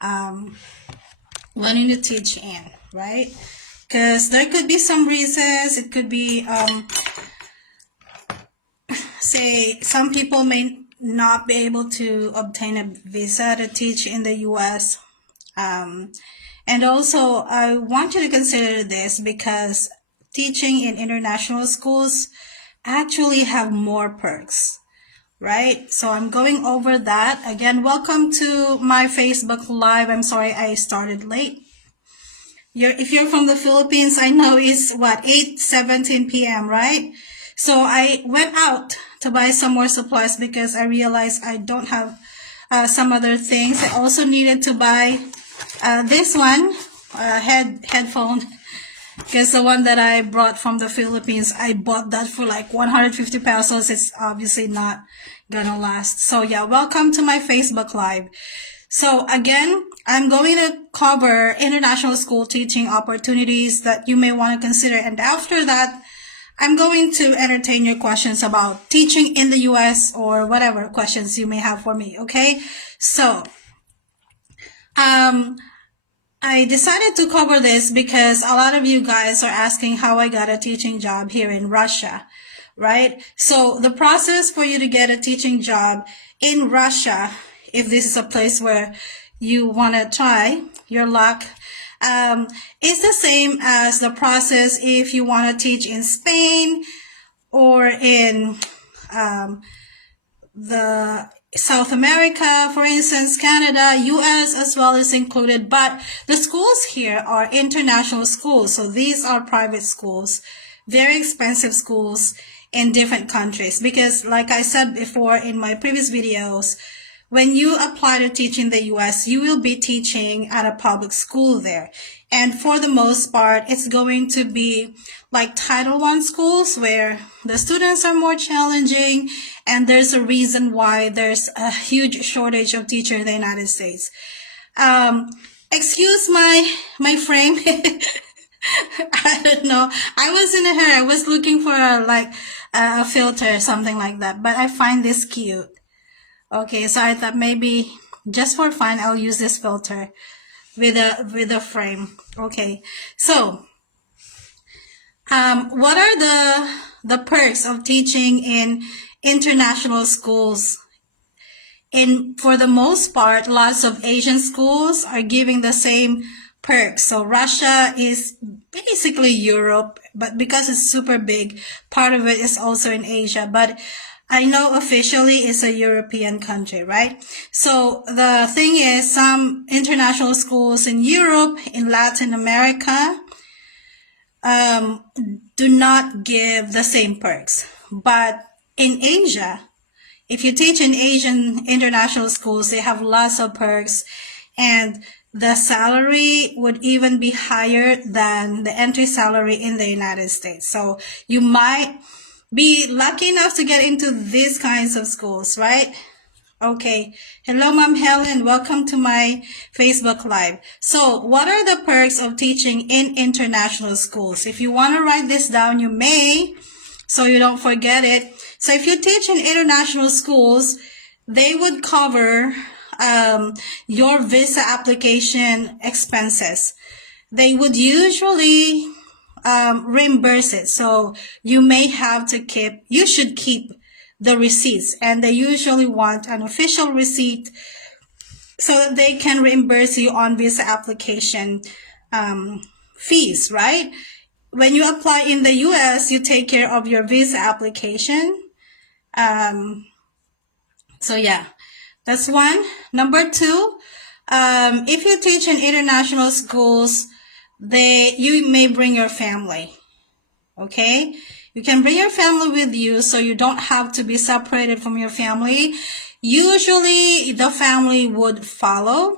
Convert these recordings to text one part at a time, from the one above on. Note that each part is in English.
um, wanting to teach in, right? Because there could be some reasons. It could be, say, some people may not be able to obtain a visa to teach in the U.S. And also, I want you to consider this because teaching in international schools actually have more perks, right? So I'm going over that. Again, welcome to my Facebook Live. I'm sorry I started late. If you're from the Philippines, I know it's what, 8:17 p.m., right? So I went out to buy some more supplies because I realized I don't have some other things. I also needed to buy this one, headphone, because the one that I brought from the Philippines, I bought that for like 150 pesos. It's obviously not gonna last. So yeah, welcome to my Facebook Live. So again, I'm going to cover international school teaching opportunities that you may want to consider. And after that, I'm going to entertain your questions about teaching in the US or whatever questions you may have for me, okay? So, I decided to cover this because a lot of you guys are asking how I got a teaching job here in Russia, right? So the process for you to get a teaching job in Russia, if this is a place where you want to try your luck, is the same as the process if you want to teach in Spain or in the South America, for instance, Canada, US as well is included, but the schools here are international schools. So these are private schools, very expensive schools in different countries. Because like I said before in my previous videos, when you apply to teach in the US, you will be teaching at a public school there. And for the most part, it's going to be like Title I schools where the students are more challenging, and there's a reason why there's a huge shortage of teachers in the United States. Excuse my frame. I don't know. I was in a hurry. I was looking for a filter or something like that, but I find this cute. Okay, so I thought maybe just for fun, I'll use this filter with a frame. Okay, so what are the perks of teaching in international schools? For the most part, lots of Asian schools are giving the same perks. So Russia is basically Europe, but because it's super big, part of it is also in Asia. But I know officially it's a European country, right? So the thing is, some international schools in Europe, in Latin America, do not give the same perks. But in Asia, if you teach in Asian international schools, they have lots of perks, and the salary would even be higher than the entry salary in the United States. So you might be lucky enough to get into these kinds of schools, right? Okay. Hello, Ma'am Helen. Welcome to my Facebook Live. So what are the perks of teaching in international schools? If you want to write this down, you may, so you don't forget it. So if you teach in international schools, they would cover your visa application expenses. They would usually reimburse it. So you may have to you should keep the receipts, and they usually want an official receipt so that they can reimburse you on visa application fees, right? When you apply in the US, you take care of your visa application. So yeah, that's one. Number two, if you teach in international schools, you may bring your family. Okay? You can bring your family with you so you don't have to be separated from your family. Usually the family would follow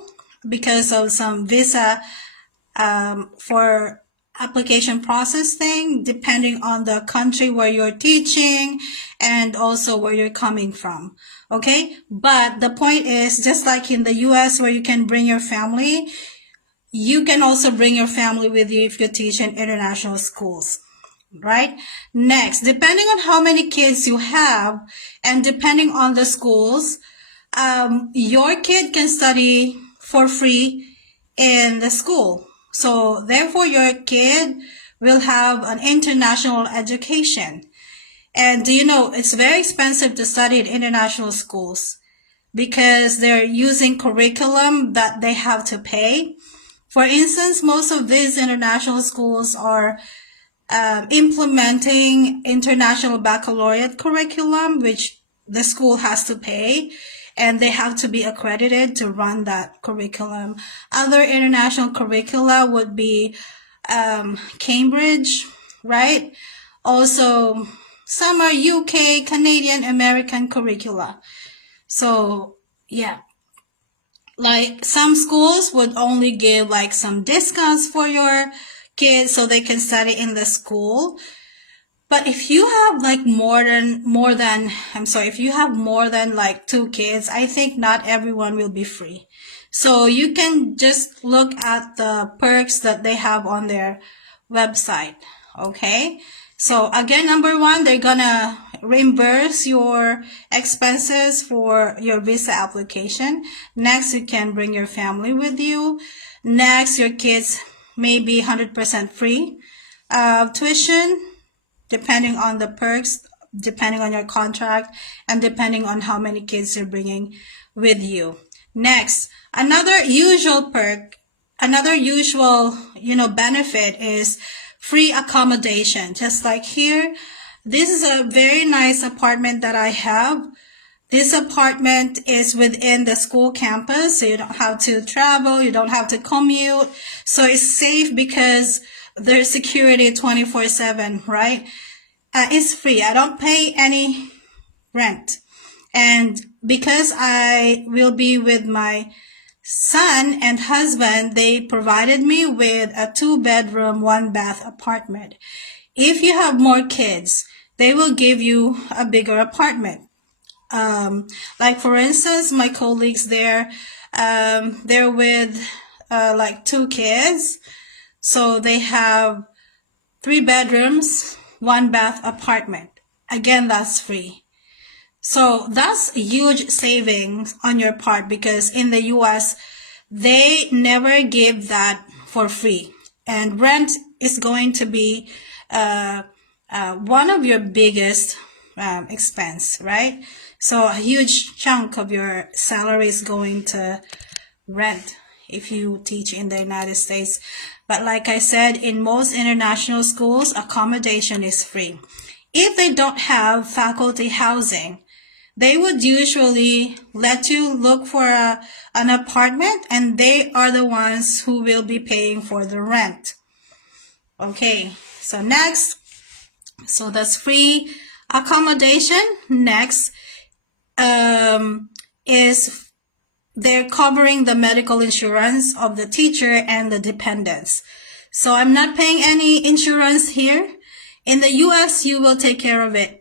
because of some visa for application process thing, depending on the country where you're teaching and also where you're coming from. Okay? But the point is, just like in the US where you can bring your family, you can also bring your family with you if you teach in international schools. Right? Next, depending on how many kids you have and depending on the schools, your kid can study for free in the school. So therefore your kid will have an international education. And do you know, it's very expensive to study in international schools because they're using curriculum that they have to pay. For instance, most of these international schools are implementing international baccalaureate curriculum, which the school has to pay, and they have to be accredited to run that curriculum. Other international curricula would be Cambridge, right? Also, some are UK, Canadian, American curricula. So, yeah. Like some schools would only give like some discounts for your kids so they can study in the school. But if you have like if you have more than like 2 kids, I think not everyone will be free. So you can just look at the perks that they have on their website. Okay. So again, number 1, they're gonna reimburse your expenses for your visa application. Next, you can bring your family with you. Next, your kids may be 100% free tuition, depending on the perks, depending on your contract, and depending on how many kids you're bringing with you. Next, another usual benefit is free accommodation. Just like here, this is a very nice apartment that I have. This apartment is within the school campus, so you don't have to travel, you don't have to commute. So it's safe because there's security 24/7, right? It's free. I don't pay any rent. And because I will be with my son and husband, they provided me with a 2-bedroom, 1-bath apartment. If you have more kids, they will give you a bigger apartment. Like for instance, my colleagues there, they're with like 2 kids. So they have 3 bedrooms, 1-bath apartment. Again, that's free. So that's a huge savings on your part because in the US, they never give that for free. And rent is going to be one of your biggest expense, right? So a huge chunk of your salary is going to rent if you teach in the United States. But like I said, in most international schools, accommodation is free. If they don't have faculty housing, they would usually let you look for an apartment, and they are the ones who will be paying for the rent. Okay, so next, so that's free accommodation. Next is they're covering the medical insurance of the teacher and the dependents. So I'm not paying any insurance here. In the US, you will take care of it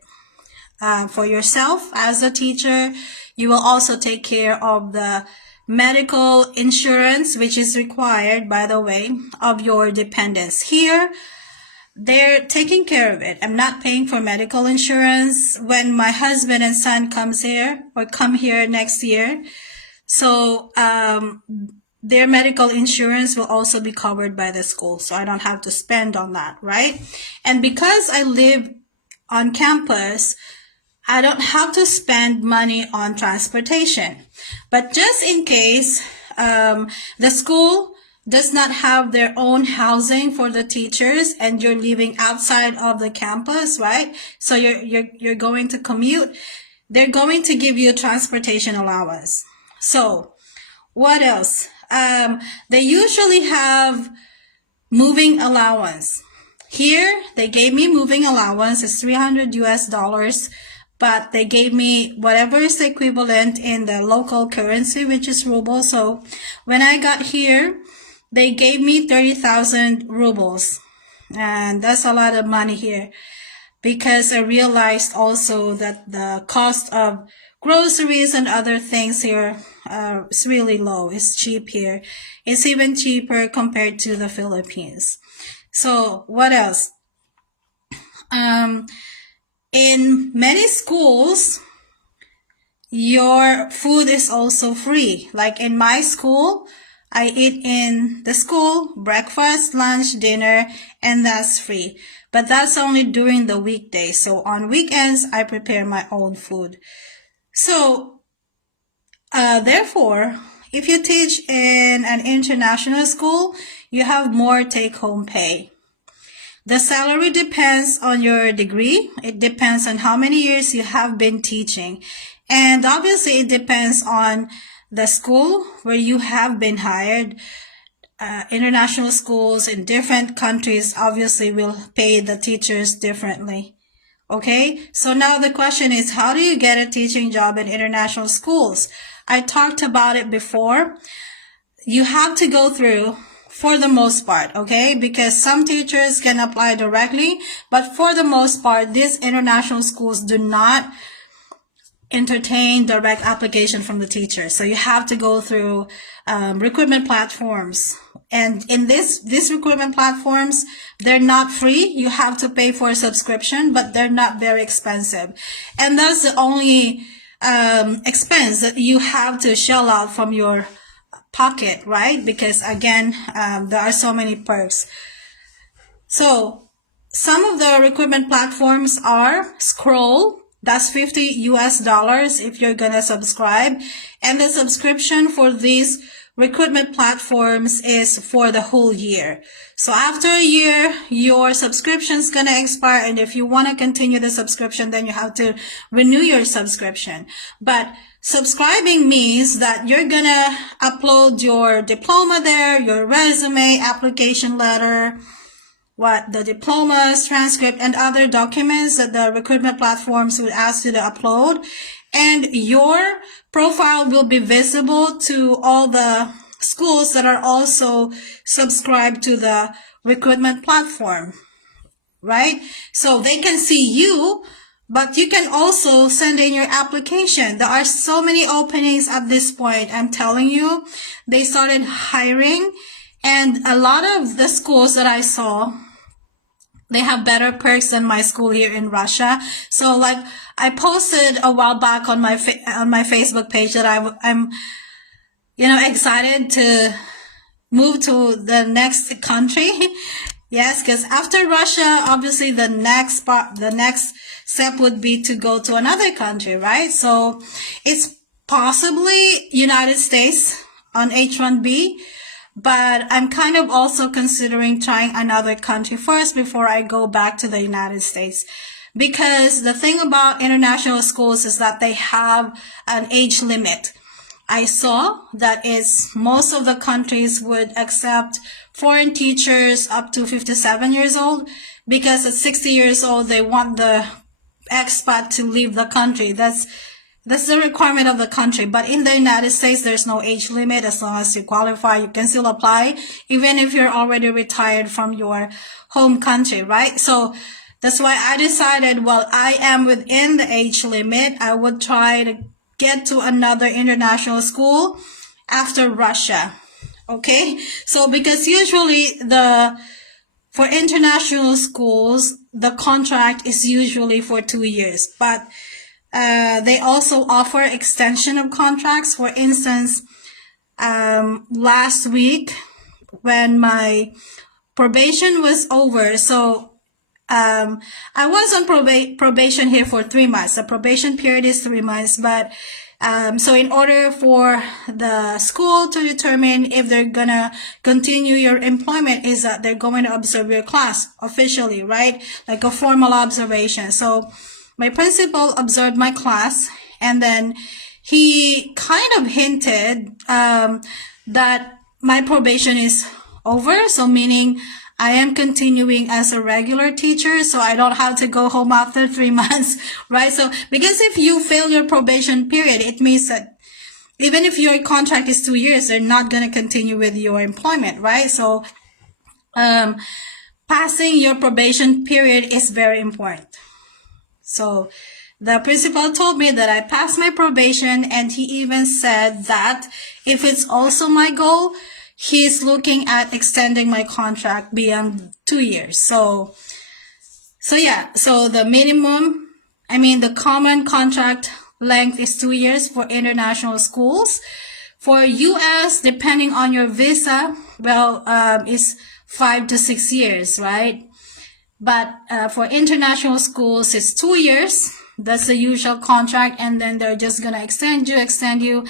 for yourself as a teacher. You will also take care of the medical insurance, which is required, by the way, of your dependents. Here, they're taking care of it. I'm not paying for medical insurance when my husband and son come here next year. So their medical insurance will also be covered by the school. So I don't have to spend on that, right? And because I live on campus, I don't have to spend money on transportation. But just in case the school does not have their own housing for the teachers and you're living outside of the campus, right? So you're going to commute, they're going to give you a transportation allowance. So what else? They usually have moving allowance. Here, they gave me moving allowance. It's $300 US, but they gave me whatever is the equivalent in the local currency, which is ruble. So when I got here, they gave me 30,000 rubles. And that's a lot of money here because I realized also that the cost of groceries and other things here is really low. It's cheap here. It's even cheaper compared to the Philippines. So what else? In many schools, your food is also free. Like in my school, I eat in the school, breakfast, lunch, dinner, and that's free. But that's only during the weekdays. So on weekends, I prepare my own food. So, therefore, if you teach in an international school, you have more take-home pay. The salary depends on your degree. It depends on how many years you have been teaching. And obviously, it depends on the school where you have been hired. International schools in different countries obviously will pay the teachers differently. Okay, so now the question is, how do you get a teaching job in international schools? I talked about it before. You have to go through, for the most part, okay, because some teachers can apply directly, but for the most part, these international schools do not entertain direct application from the teacher. So you have to go through recruitment platforms. And in these recruitment platforms, they're not free. You have to pay for a subscription, but they're not very expensive. And that's the only expense that you have to shell out from your pocket, right? Because again, there are so many perks. So some of the recruitment platforms are Scroll. That's $50 if you're gonna subscribe. And the subscription for these recruitment platforms is for the whole year. So after a year, your subscription's gonna expire. And if you wanna continue the subscription, then you have to renew your subscription. But subscribing means that you're gonna upload your diploma there, your resume, application letter, the diplomas, transcript, and other documents that the recruitment platforms would ask you to upload. And your profile will be visible to all the schools that are also subscribed to the recruitment platform, right? So they can see you, but you can also send in your application. There are so many openings at this point. I'm telling you, they started hiring, and a lot of the schools that I saw, they have better perks than my school here in Russia. So like I posted a while back on my Facebook page that I'm excited to move to the next country. Yes, because after Russia, obviously the next step would be to go to another country, right? So it's possibly United States on H-1B. But I'm kind of also considering trying another country first before I go back to the United States. Because the thing about international schools is that they have an age limit. I saw that most of the countries would accept foreign teachers up to 57 years old, because at 60 years old, they want the expat to leave the country. That's the requirement of the country. But in the United States, there's no age limit. As long as you qualify, you can still apply, even if you're already retired from your home country, right? So that's why I decided, well, I am within the age limit. I would try to get to another international school after Russia. Okay? So because usually for international schools, the contract is usually for 2 years, but they also offer extension of contracts. For instance, last week when my probation was over, so I was on probation here for 3 months. The probation period is 3 months, but so in order for the school to determine if they're gonna continue your employment, is that they're going to observe your class officially, right? Like a formal observation. So my principal observed my class, and then he kind of hinted that my probation is over. So meaning I am continuing as a regular teacher, so I don't have to go home after 3 months, right? So because if you fail your probation period, it means that even if your contract is 2 years, they're not going to continue with your employment, right? So passing your probation period is very important. So the principal told me that I passed my probation, and he even said that if it's also my goal, he's looking at extending my contract beyond 2 years. So yeah, so the common contract length is 2 years for international schools. For US, depending on your visa, well, it's 5 to 6 years, right? But for international schools, it's 2 years. That's the usual contract, and then they're just gonna extend you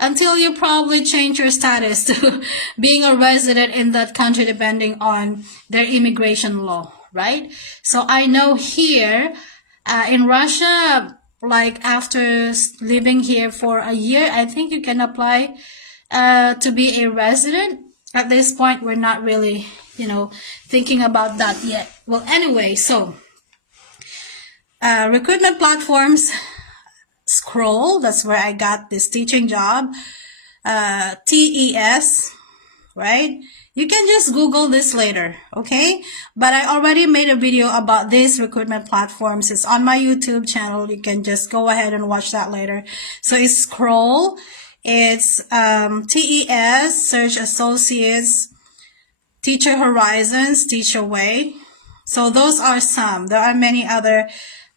until you probably change your status to being a resident in that country, depending on their immigration law, right? So I know here in Russia, like after living here for a year, I think you can apply to be a resident. At this point, we're not really, thinking about that yet. Well, anyway, so recruitment platforms, Scroll, that's where I got this teaching job. TES, right? You can just Google this later, okay? But I already made a video about these recruitment platforms. It's on my YouTube channel. You can just go ahead and watch that later. So it's Scroll, it's TES, Search Associates, Teacher Horizons, Teachaway. So those are some. There are many other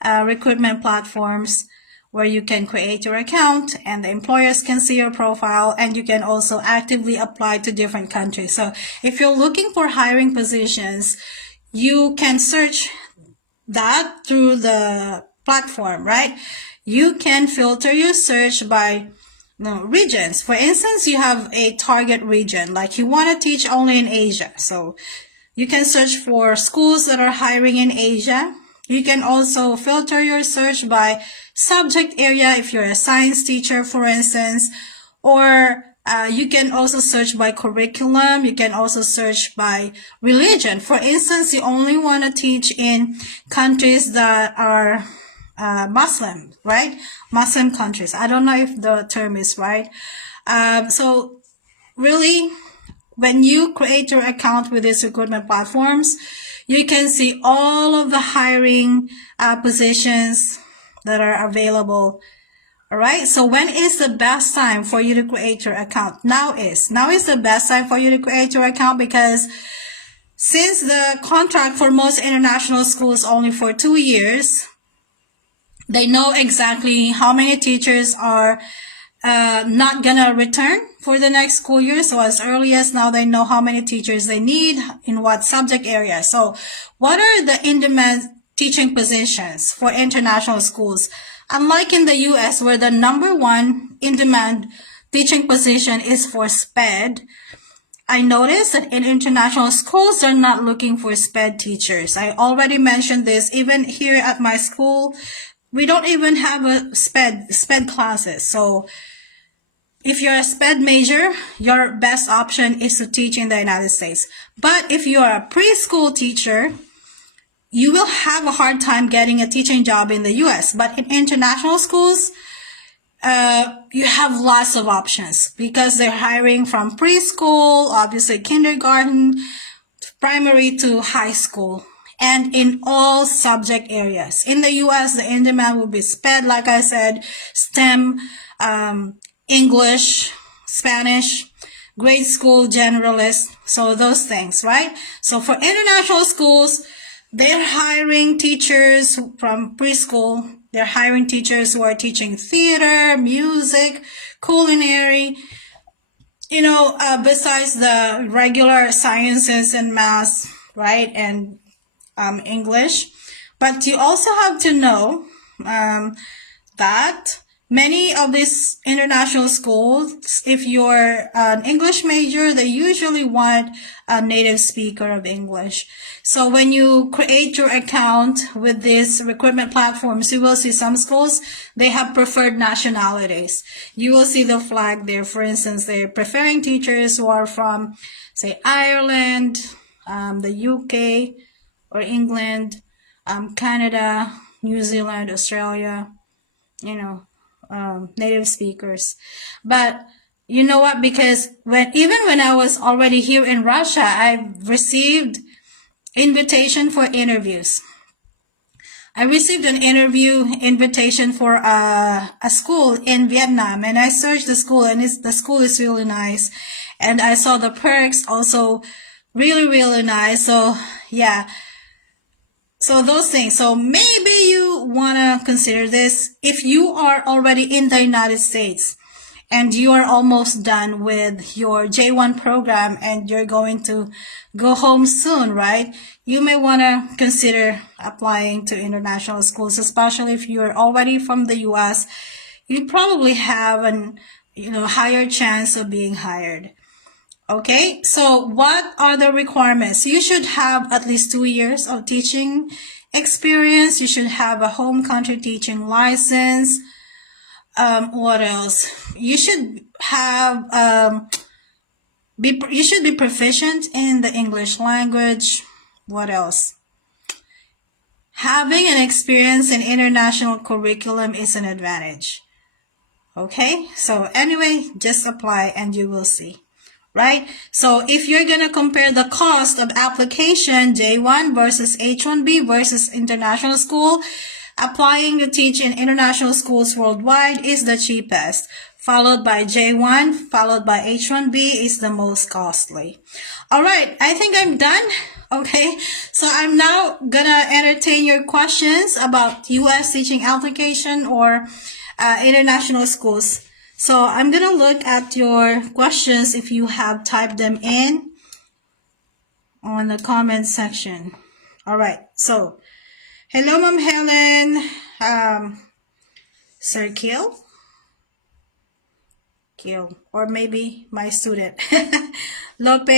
recruitment platforms where you can create your account and the employers can see your profile, and you can also actively apply to different countries. So if you're looking for hiring positions, you can search that through the platform, right? You can filter your search by regions. For instance, you have a target region, like you want to teach only in Asia. So you can search for schools that are hiring in Asia. You can also filter your search by subject area if you're a science teacher, for instance, or you can also search by curriculum. You can also search by religion. For instance, you only want to teach in countries that are Muslim, right? Muslim countries. I don't know if the term is right. So really, when you create your account with these recruitment platforms, you can see all of the hiring positions that are available. All right. So when is the best time for you to create your account? Now is the best time for you to create your account, because since the contract for most international schools only for 2 years, they know exactly how many teachers are not gonna return for the next school year. So as early as now, they know how many teachers they need in what subject area. So what are the in-demand teaching positions for international schools? Unlike in the US, where the number one in-demand teaching position is for SPED, I noticed that in international schools, they're not looking for SPED teachers. I already mentioned this. Even here at my school, we don't even have a SPED classes. So if you're a SPED major, your best option is to teach in the United States. But if you are a preschool teacher, you will have a hard time getting a teaching job in the US. But in international schools, you have lots of options, because they're hiring from preschool, obviously kindergarten, primary to high school, and in all subject areas. In the US, the in-demand will be SPED, like I said, STEM, English, Spanish, grade school, generalist, so those things, right? So for international schools, they're hiring teachers from preschool. They're hiring teachers who are teaching theater, music, culinary, besides the regular sciences and math, right? And English. But you also have to know that many of these international schools, if you're an English major, they usually want a native speaker of English. So when you create your account with these recruitment platforms, you will see some schools, they have preferred nationalities. You will see the flag there. For instance, they're preferring teachers who are from, say, Ireland, the UK, or England, Canada, New Zealand, Australia, native speakers. But you know what? Because even when I was already here in Russia, I received invitation for interviews. I received an interview invitation for a school in Vietnam, and I searched the school, and the school is really nice. And I saw the perks also really, really nice. So yeah. So those things. So maybe you want to consider this, if you are already in the United States and you are almost done with your J1 program and you're going to go home soon, right? You may want to consider applying to international schools, especially if you're already from the US. You probably have an higher chance of being hired. Okay, so what are the requirements? You should have at least 2 years of teaching experience. You should have a home country teaching license. What else? You should have you should be proficient in the English language. What else? Having an experience in international curriculum is an advantage. Okay, so anyway, just apply and you will see. Right? So if you're going to compare the cost of application J1 versus H1B versus international school, applying to teach in international schools worldwide is the cheapest, followed by J1, followed by H1B is the most costly. All right, I think I'm done. Okay, so I'm now gonna entertain your questions about U.S. teaching application or international schools. So I'm going to look at your questions if you have typed them in on the comment section. All right. So, hello, Ma'am Helen. Sir Kiel, or maybe my student, Lope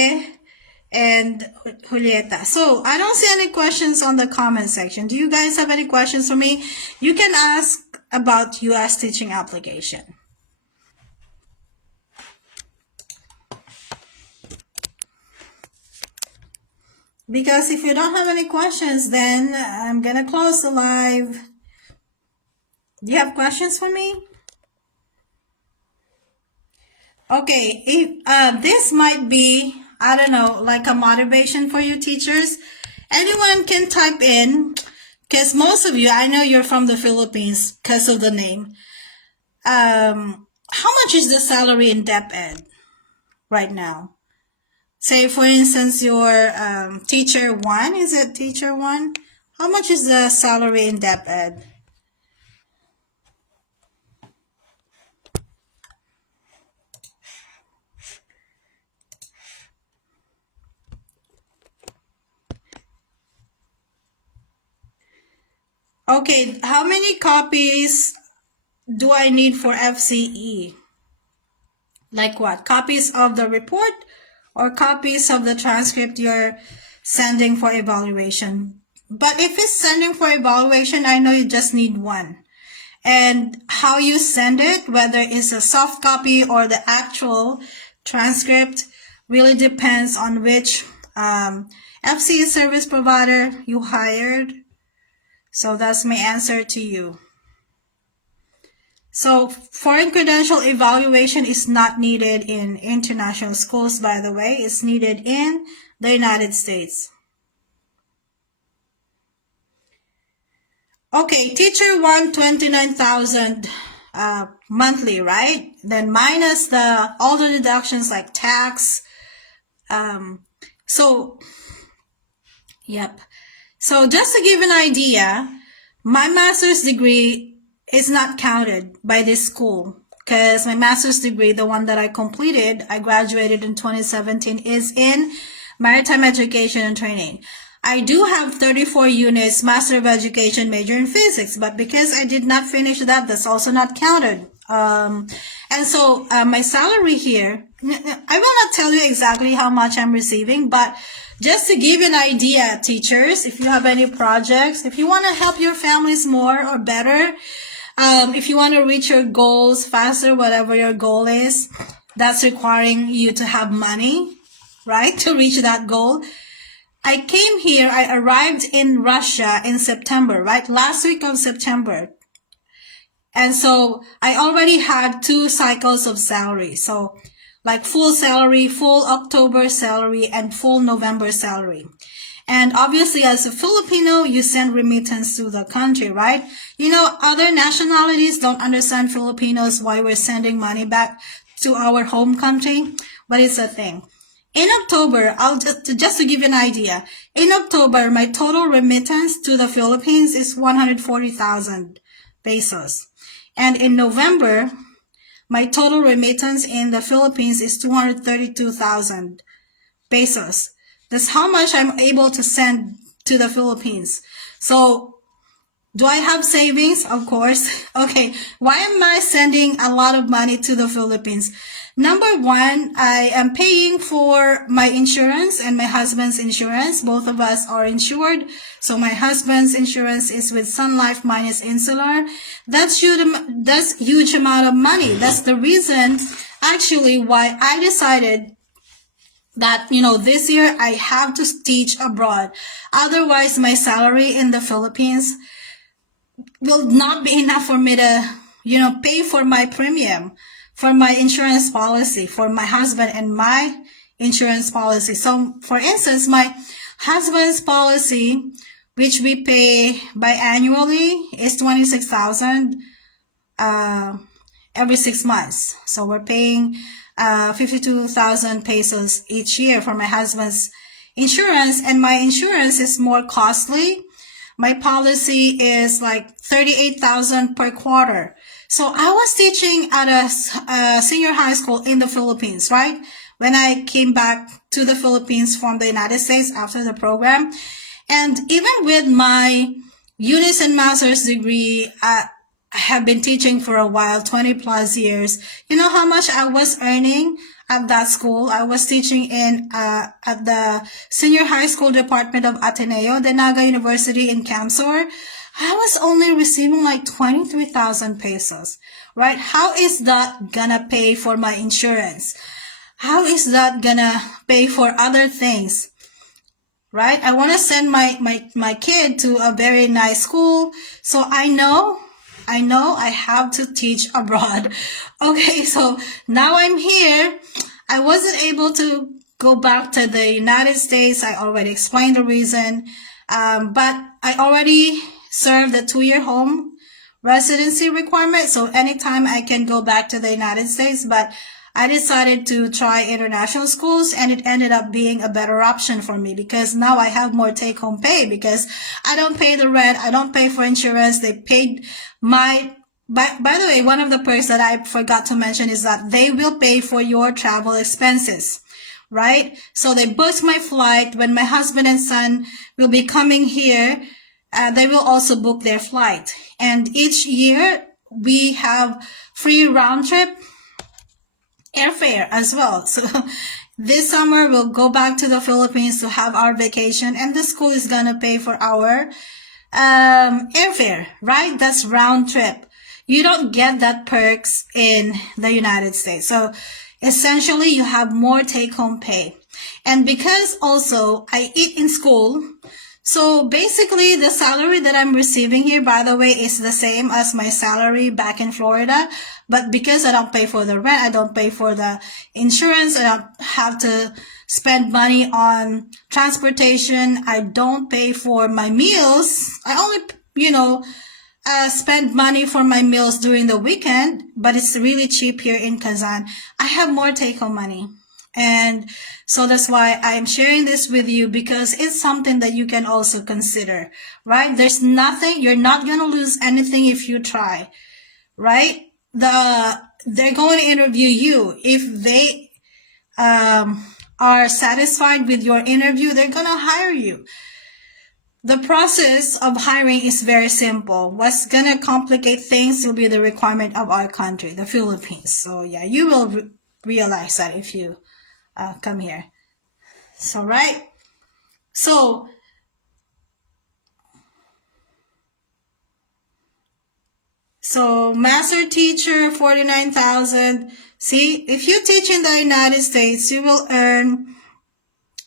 and Julieta. So, I don't see any questions on the comment section. Do you guys have any questions for me? You can ask about U.S. teaching application. Because if you don't have any questions, then I'm going to close the live. Do you have questions for me? Okay, if this might be, I don't know, like a motivation for you teachers. Anyone can type in, because most of you, I know you're from the Philippines because of the name. How much is the salary in DepEd right now? Say, for instance, your teacher 1, is it teacher 1? How much is the salary in DepEd? Okay, how many copies do I need for FCE? Like what? Copies of the report or copies of the transcript you're sending for evaluation? But if it's sending for evaluation, I know you just need 1. And how you send it, whether it's a soft copy or the actual transcript, really depends on which FCE service provider you hired. So that's my answer to you. So foreign credential evaluation is not needed in international schools, by the way. It's needed in the United States. Okay, teacher 1, 29,000 monthly, right? Then minus all the deductions like tax. Yep. So just to give an idea, my master's degree is not counted by this school because my master's degree, the one that I completed, I graduated in 2017, is in maritime education and training. I do have 34 units, Master of Education, major in physics, but because I did not finish that, that's also not counted. And so my salary here, I will not tell you exactly how much I'm receiving, but just to give you an idea, teachers, if you have any projects, if you want to help your families more or better, if you want to reach your goals faster, whatever your goal is, that's requiring you to have money, right, to reach that goal. I came here, I arrived in Russia in September, right, last week of September. And so I already had 2 cycles of salary. So like full salary, full October salary, and full November salary. And obviously as a Filipino, you send remittance to the country, right? You know, other nationalities don't understand Filipinos, why we're sending money back to our home country, but it's a thing. In October, I'll just to give you an idea. In October, my total remittance to the Philippines is 140,000 pesos. And in November, my total remittance in the Philippines is 232,000 pesos. That's how much I'm able to send to the Philippines. So, do I have savings? Of course. Okay. Why am I sending a lot of money to the Philippines? Number one, I am paying for my insurance and my husband's insurance. Both of us are insured. So my husband's insurance is with Sun Life minus Insular. That's huge amount of money. That's the reason actually why I decided that, this year I have to teach abroad. Otherwise, my salary in the Philippines will not be enough for me to, pay for my premium, for my insurance policy, for my husband and my insurance policy. So, for instance, my husband's policy, which we pay biannually, is 26,000 every 6 months. So we're paying 52,000 pesos each year for my husband's insurance, and my insurance is more costly. My policy is like 38,000 per quarter. So I was teaching at a senior high school in the Philippines, right? When I came back to the Philippines from the United States after the program. And even with my unison master's degree, I have been teaching for a while, 20 plus years. You know how much I was earning at that school? I was teaching at the senior high school department of Ateneo, the Naga University in Camsor. I was only receiving like 23,000 pesos, right? How is that gonna pay for my insurance? How is that gonna pay for other things? Right? I want to send my kid to a very nice school. So I know I have to teach abroad. Okay, so now I'm here. I wasn't able to go back to the United States. I already explained the reason. But I already served the 2-year home residency requirement. So anytime I can go back to the United States, but I decided to try international schools, and it ended up being a better option for me because now I have more take-home pay because I don't pay the rent, I don't pay for insurance. They paid by the way, one of the perks that I forgot to mention is that they will pay for your travel expenses, right? So they booked my flight. When my husband and son will be coming here, they will also book their flight. And each year we have free round trip airfare as well. So this summer we'll go back to the Philippines to have our vacation, and the school is gonna pay for our airfare, right? That's round trip. You don't get that perks in the United States. So essentially you have more take-home pay. And because also I eat in school, so basically the salary that I'm receiving here, by the way, is the same as my salary back in Florida. But because I don't pay for the rent, I don't pay for the insurance, I don't have to spend money on transportation, I don't pay for my meals. I only, spend money for my meals during the weekend, but it's really cheap here in Kazan. I have more take-home money. And so that's why I'm sharing this with you, because it's something that you can also consider, right? There's nothing, you're not going to lose anything if you try, right? They're going to interview you. If they are satisfied with your interview, they're going to hire you. The process of hiring is very simple. What's going to complicate things will be the requirement of our country, the Philippines. So yeah, you will realize that if you come here. So, right? So master teacher, 49,000. See, if you teach in the United States, you will earn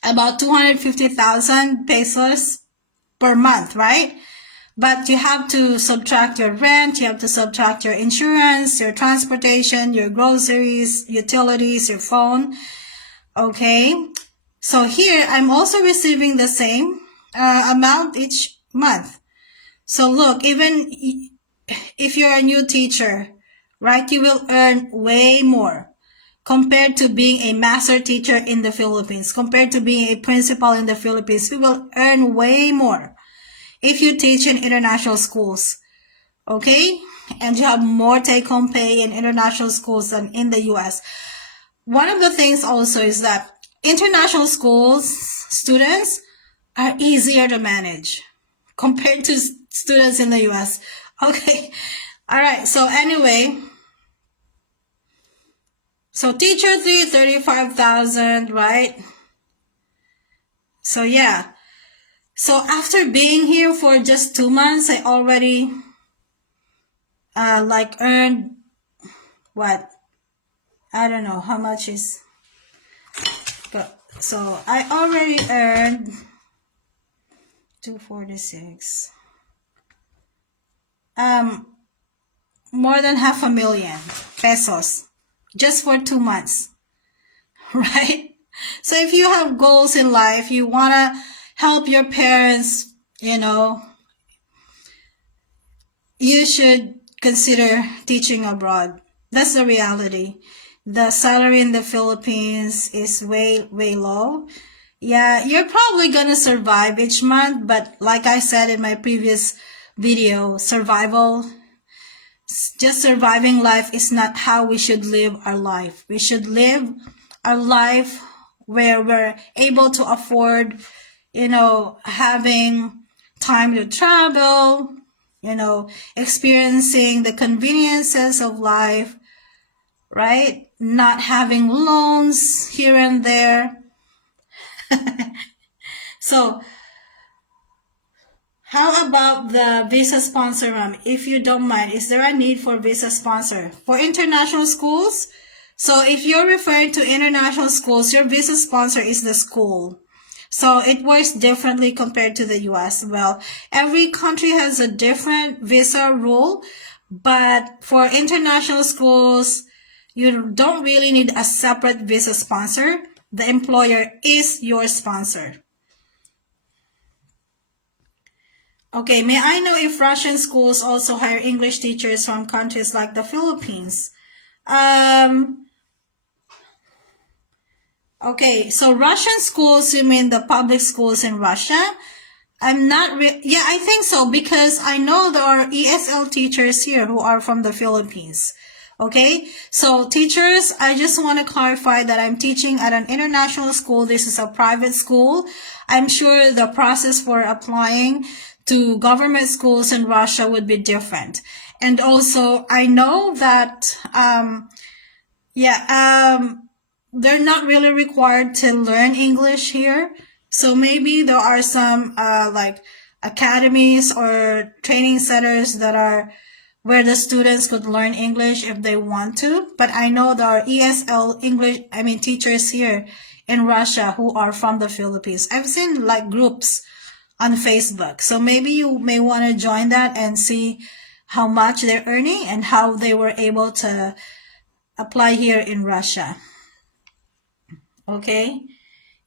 about 250,000 pesos per month, right? But you have to subtract your rent, you have to subtract your insurance, your transportation, your groceries, utilities, your phone. Okay? So here, I'm also receiving the same amount each month. So look, even if you're a new teacher, right, you will earn way more. compared to being a master teacher in the Philippines, compared to being a principal in the Philippines. You will earn way more if you teach in international schools, okay? And you have more take-home pay in international schools than in the U.S. One of the things also is that international schools students are easier to manage compared to students in the U.S. Okay, all right. So anyway, so teacher fee 35,000, right? So yeah. So after being here for just 2 months, I already like earned what? I don't know how much is, but so I already earned 246. More than 500,000 pesos just for 2 months, right? So if you have goals in life, you want to help your parents, you should consider teaching abroad. That's the reality. The salary in the Philippines is way, way low. Yeah, you're probably gonna survive each month, but like I said in my previous video, just surviving life is not how we should live our life. We should live our life where we're able to afford, having time to travel, experiencing the conveniences of life, right? Not having loans here and there. So, how about the visa sponsor, ma'am? If you don't mind, is there a need for visa sponsor? For international schools? So if you're referring to international schools, your visa sponsor is the school. So it works differently compared to the US. Well, every country has a different visa rule, but for international schools, you don't really need a separate visa sponsor. The employer is your sponsor. Okay, may I know if Russian schools also hire English teachers from countries like the Philippines? Okay, so Russian schools, you mean the public schools in Russia? Yeah, I think so, because I know there are ESL teachers here who are from the Philippines. Okay, so teachers, I just want to clarify that I'm teaching at an international school. This is a private school. I'm sure the process for applying to government schools in Russia would be different. And also, I know that, they're not really required to learn English here. So maybe there are some like academies or training centers that are where the students could learn English if they want to. But I know there are ESL teachers here in Russia who are from the Philippines. I've seen like groups on Facebook. So maybe you may want to join that and see how much they're earning and how they were able to apply here in Russia. Okay.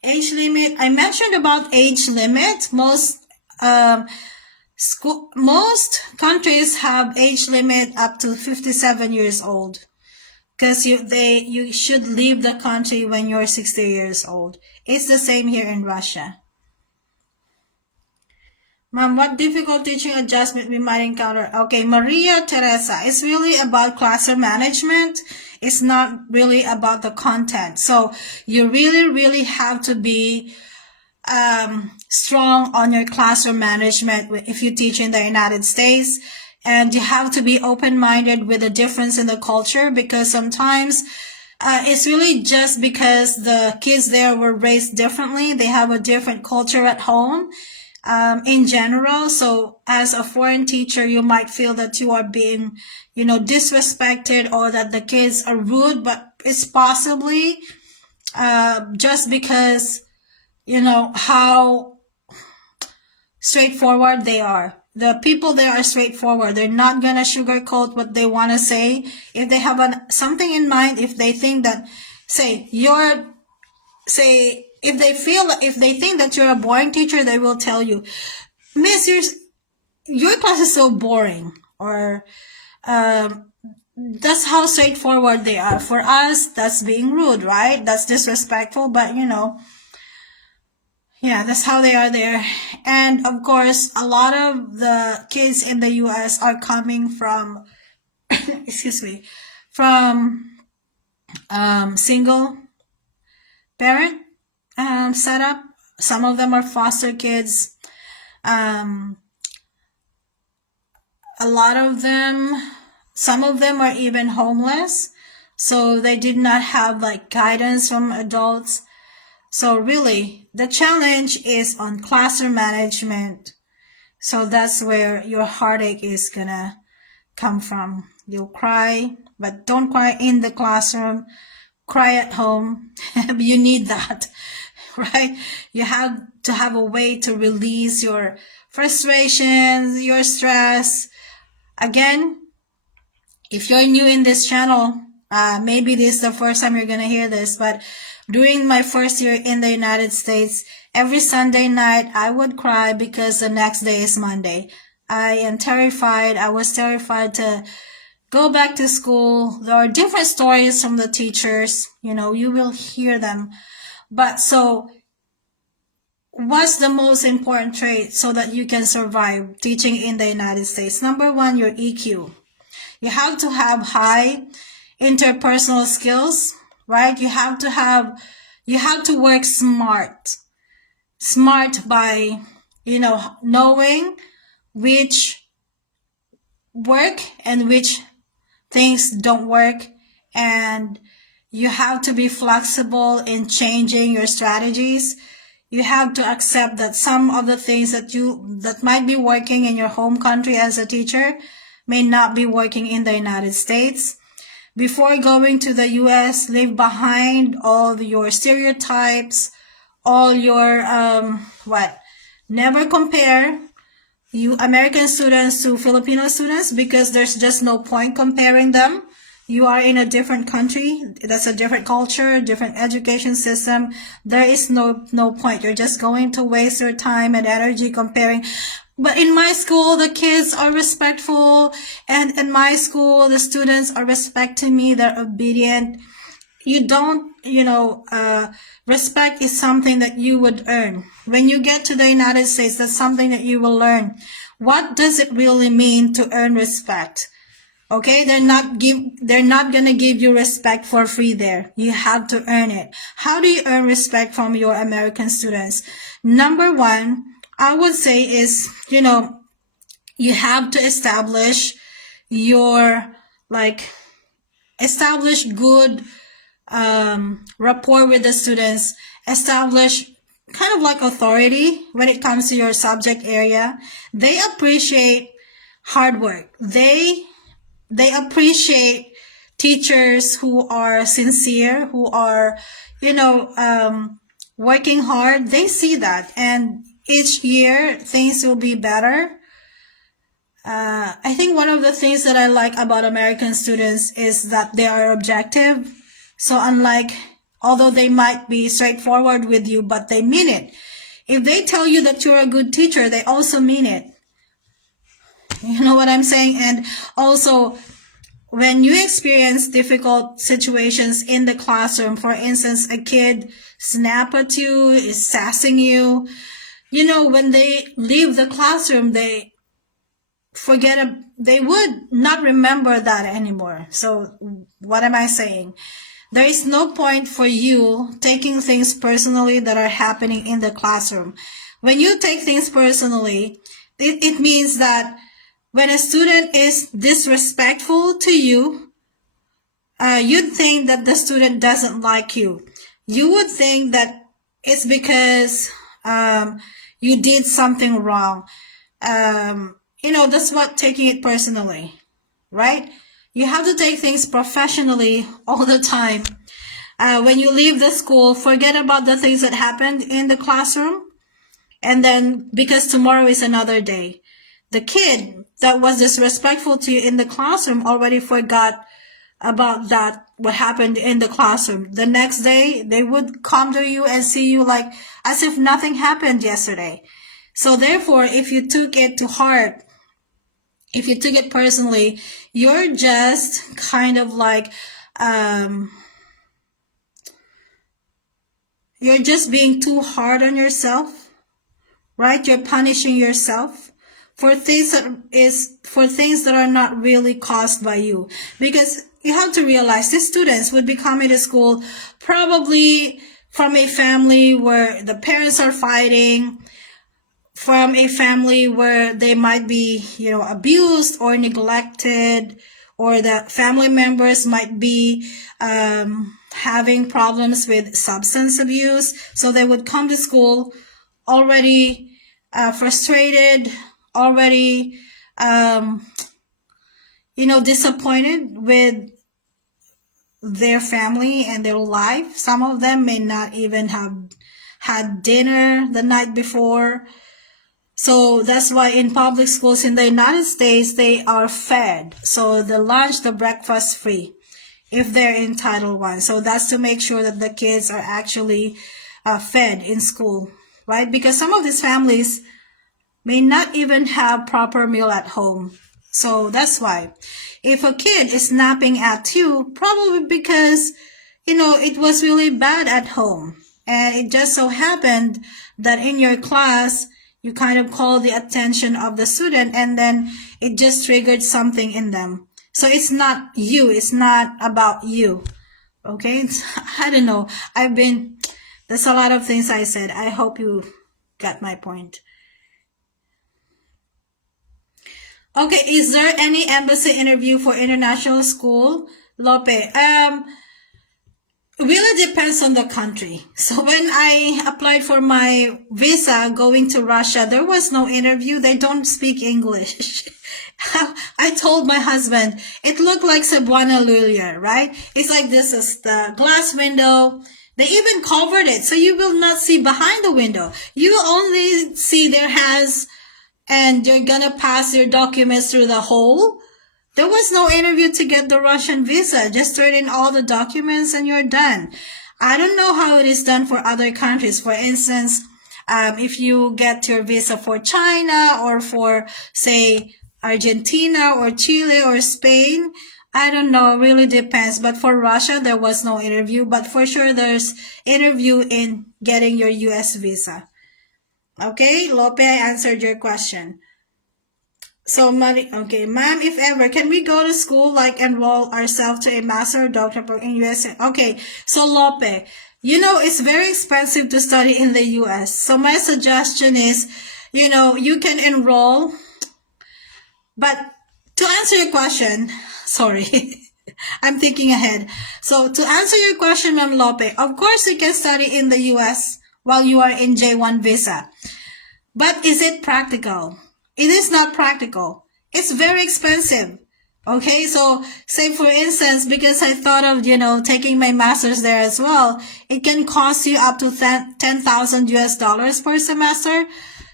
Age limit. I mentioned about age limit. Most countries have age limit up to 57 years old, because you should leave the country when you're 60 years old. It's the same here in Russia. Ma'am, what difficult teaching adjustment we might encounter? Okay, Maria Teresa, it's really about classroom management. It's not really about the content. So you really, really have to be strong on your classroom management if you teach in the United States. And you have to be open-minded with the difference in the culture, because sometimes it's really just because the kids there were raised differently. They have a different culture at home. In general. So as a foreign teacher, you might feel that you are being, disrespected, or that the kids are rude, but it's possibly, just because, how straightforward they are. The people there are straightforward. They're not gonna sugarcoat what they want to say. If they have something in mind, if they think that, if they think that you're a boring teacher, they will tell you, Miss, your class is so boring, or that's how straightforward they are. For us, that's being rude, right? That's disrespectful, but yeah, that's how they are there. And of course, a lot of the kids in the US are coming from, excuse me, from single parent setup. Some of them are foster kids. Um, a lot of them, some of them are even homeless. So they did not have like guidance from adults. So really, the challenge is on classroom management. So that's where your heartache is gonna come from. You'll cry, but don't cry in the classroom. Cry at home. You need that, right? You have to have a way to release your frustrations, your stress. Again, if you're new in this channel, maybe this is the first time you're gonna hear this, but during my first year in the United States, every Sunday night I would cry because the next day is Monday. I am terrified. I was terrified to go back to school. There are different stories from the teachers. You will hear them. But so what's the most important trait so that you can survive teaching in the United States? Number one, your EQ. You have to have high interpersonal skills, right? You have to work smart. Smart by, knowing which work and which things don't work. And you have to be flexible in changing your strategies. You have to accept that some of the things that might be working in your home country as a teacher may not be working in the United States. Before going to the US, leave behind all your stereotypes, all your, never compare you American students to Filipino students because there's just no point comparing them. You are in a different country. That's a different culture, different education system. There is no point. You're just going to waste your time and energy comparing. But in my school, the kids are respectful. And in my school, the students are respecting me. They're obedient. You don't, respect is something that you would earn. When you get to the United States, that's something that you will learn. What does it really mean to earn respect? Okay, they're not gonna give you respect for free there. You have to earn it. How do you earn respect from your American students? Number one, I would say is, you have to establish good rapport with the students, establish kind of like authority when it comes to your subject area. They appreciate hard work. They appreciate teachers who are sincere, who are, working hard. They see that. And each year things will be better. I think one of the things that I like about American students is that they are objective. So although they might be straightforward with you, but they mean it. If they tell you that you're a good teacher, they also mean it. You know what I'm saying? And also, when you experience difficult situations in the classroom, for instance, a kid snap at you, is sassing you, when they leave the classroom, they would not remember that anymore. So what am I saying? There is no point for you taking things personally that are happening in the classroom. When you take things personally, it means that when a student is disrespectful to you, you'd think that the student doesn't like you. You would think that it's because you did something wrong. That's what taking it personally, right? You have to take things professionally all the time. When you leave the school, forget about the things that happened in the classroom. And then, because tomorrow is another day. The kid that was disrespectful to you in the classroom already forgot about that, what happened in the classroom. The next day, they would come to you and see you like as if nothing happened yesterday. So therefore, if you took it to heart, if you took it personally, you're just kind of like, you're just being too hard on yourself, right? You're punishing yourself for things that are not really caused by you. Because you have to realize these students would be coming to school probably from a family where the parents are fighting, from a family where they might be, abused or neglected, or the family members might be having problems with substance abuse. So they would come to school already frustrated, already, disappointed with their family and their life. Some of them may not even have had dinner the night before. So that's why in public schools in the United States, they are fed. So the lunch, the breakfast free, if they're in Title I. So that's to make sure that the kids are actually fed in school, right? Because some of these families may not even have proper meal at home. So that's why. If a kid is napping at you, probably because, it was really bad at home. And it just so happened that in your class, you kind of call the attention of the student, and then it just triggered something in them. So it's not you. It's not about you. Okay? I don't know. There's a lot of things I said. I hope you got my point. Okay, is there any embassy interview for international school? Lope, really depends on the country. So when I applied for my visa going to Russia, there was no interview. They don't speak English. I told my husband, it looked like Cebuana Lulia, right? It's like this is the glass window. They even covered it, so you will not see behind the window. You will only see their hands, and you're gonna pass your documents through the hole. There was no interview to get the Russian visa. Just turn in all the documents and you're done. I don't know how it is done for other countries. For instance, if you get your visa for China or for, say, Argentina or Chile or Spain, I don't know. It really depends. But for Russia, there was no interview. But for sure, there's interview in getting your US visa. Okay, Lope, I answered your question. So, okay, ma'am, if ever, can we go to school, like enroll ourselves to a master or doctor in USA? Okay, so Lope, it's very expensive to study in the US. So my suggestion is, you can enroll. But to answer your question, sorry, I'm thinking ahead. So to answer your question, Ma'am Lope, of course you can study in the US while you are in J1 visa. But is it practical? It is not practical. It's very expensive. Okay, so say for instance, because I thought of, taking my master's there as well, it can cost you up to 10,000 US dollars per semester.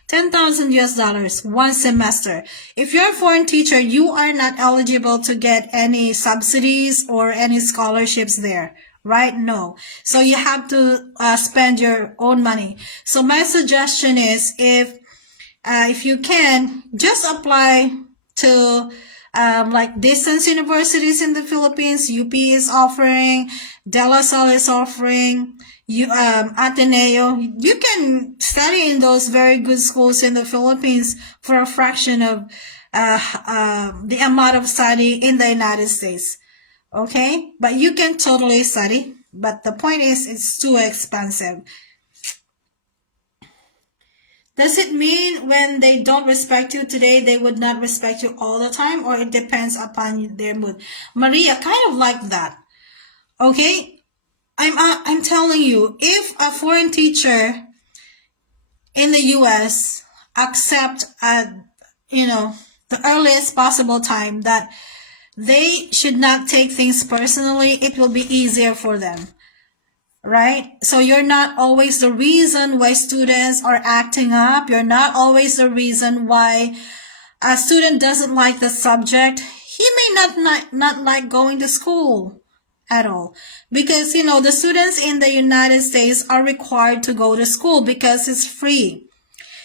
10,000 US dollars one semester. If you're a foreign teacher, you are not eligible to get any subsidies or any scholarships there. Right? No. So you have to spend your own money. So my suggestion is if you can, just apply to like distance universities in the Philippines. UP is offering, De La Salle is offering, Ateneo. You can study in those very good schools in the Philippines for a fraction of the amount of study in the United States. Okay? But you can totally study. But the point is, it's too expensive. Does it mean when they don't respect you today, they would not respect you all the time, or it depends upon their mood? Maria, kind of like that. Okay? I'm telling you, if a foreign teacher in the US accept at, the earliest possible time that they should not take things personally, it will be easier for them. Right? So you're not always the reason why students are acting up. You're not always the reason why a student doesn't like the subject. He may not like going to school at all. Because, the students in the United States are required to go to school because it's free.